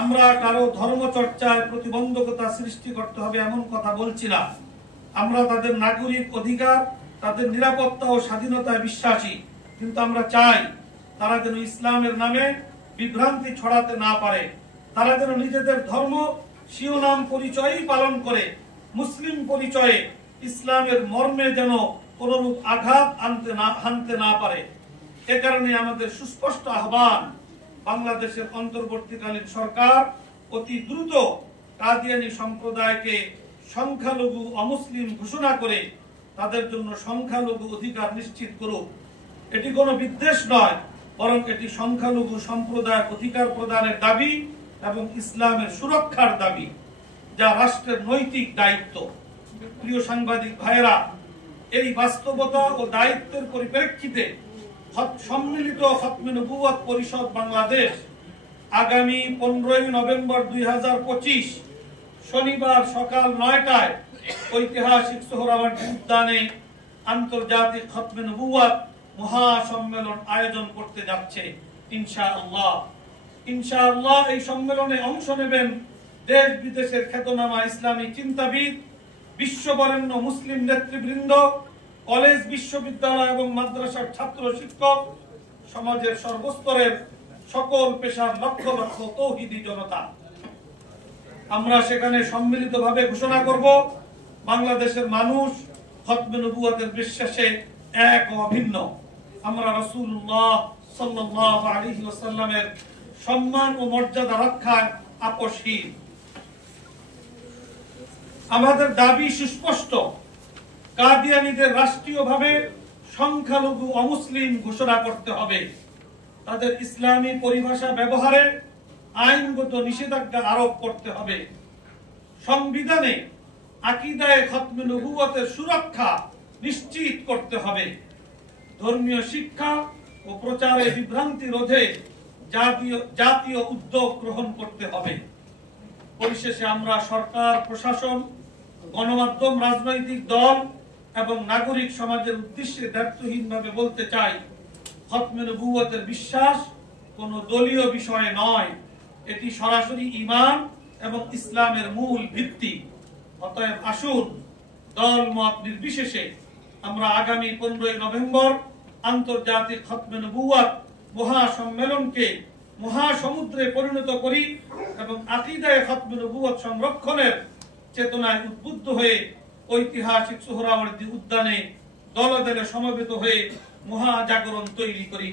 আমরা কারো ধর্মচর্চায় প্রতিবন্ধকতা সৃষ্টি করতে হবে এমন কথা বলছি না। আমরা তাদের নাগরিক অধিকার, তাদের নিরাপত্তা ও স্বাধীনতায় বিশ্বাসী, কিন্তু আমরা চাই তারা যেন ইসলামের নামে বিভ্রান্তি ছড়াতে না পারে। তারা যেন নিজেদের ধর্ম শিরোনাম পরিচয়ই পালন করে মুসলিম পরিচয়ে ইসলামের মর্মে যেন কোনরূপ আঘাত হানতে না পারে। এ কারণে আমাদের সুস্পষ্ট আহ্বান, বাংলাদেশের অন্তর্বর্তীকালীন সরকার অতি দ্রুত কাদিয়ানী সম্প্রদায়কে সংখ্যালঘু অমুসলিম ঘোষণা করে তাদের জন্য সংখ্যালঘু অধিকার নিশ্চিত করুক। এটি কোনো বিদ্বেষ নয়, বরং এটি সংখ্যালঘু সম্প্রদায়ের অধিকার প্রদানের দাবি এবং ইসলামের সুরক্ষার দাবি, যা রাষ্ট্রের নৈতিক দায়িত্ব। প্রিয় সাংবাদিক ভাইয়েরা, এই বাস্তবতা ও দায়িত্বের পরিপ্রেক্ষিতে সম্মিলিত খতমে নবুয়ত পরিষদ বাংলাদেশ আগামী 15 নভেম্বর 2025 শনিবার সকাল 9টায় ঐতিহাসিক সোহরাওয়ার্দী উদ্যানে আন্তর্জাতিক খতমে নবুয়ত মহাসম্মেলন আয়োজন করতে যাচ্ছে। ইনশাআল্লাহ ইনশাআল্লাহ এই সম্মেলনে অংশ নেবেন দেশ বিদেশের খ্যাতনামা ইসলামী চিন্তাবিদ, বিশ্ববরেণ্য মুসলিম নেতৃবৃন্দ, কলেজ, বিশ্ববিদ্যালয় এবং মাদ্রাসার ছাত্র শিক্ষক, সমাজের সর্বস্তরের সকল পেশার লক্ষ লক্ষ তৌহিদি জনতা। আমরা সেখানে সম্মিলিতভাবে ঘোষণা করব, বাংলাদেশের মানুষ খতমে নবুয়তের বিশ্বাসে এক ও অভিন্ন। আমরা রাসূলুল্লাহ সাল্লাল্লাহু আলাইহি ওয়াসাল্লামের সম্মান ও মর্যাদা রক্ষায় আপোষহীন। আমাদের দাবি সুস্পষ্ট, কাদিয়ানীদের রাষ্ট্রীয়ভাবে সংখ্যালঘু অমুসলিম ঘোষণা করতে হবে। তাদের ইসলামী পরিভাষা ব্যবহারে আইনগত নিষেধাজ্ঞা আরোপ করতে হবে। সংবিধানে আকীদায়ে খতমে নবুয়তের সুরক্ষা নিশ্চিত করতে হবে। ধর্মীয় শিক্ষা ও প্রচারে বিভ্রান্তি রোধে জাতীয় উদ্যোগ গ্রহণ করতে হবে। পরিশেষে আমরা সরকার, প্রশাসন, গণমাধ্যম, রাজনৈতিক দল এবং নাগরিক সমাজের উদ্দেশ্যে দায়িত্বহীনভাবে বলতে চাই, খতমে নবুয়তের বিশ্বাস কোনো দলীয় বিষয় নয়, এটি সরাসরি ঈমান এবং ইসলামের মূল ভিত্তি। অতএব আসুন দল মত নির্বিশেষে আমরা আগামী 15 নভেম্বর আন্তর্জাতিক খতমে নবুয়ত মহাসম্মেলনকে মহাসমুদ্রে পরিণত করি এবং আকীদায়ে খতমে নবুয়ত সংরক্ষণের চেতনায় উদ্বুদ্ধ হয়ে ঐতিহাসিক সোহরাওয়ার্দী উদ্যানে দলে দলে সমবেত হয়ে মহাজাগরণ তৈরি করি।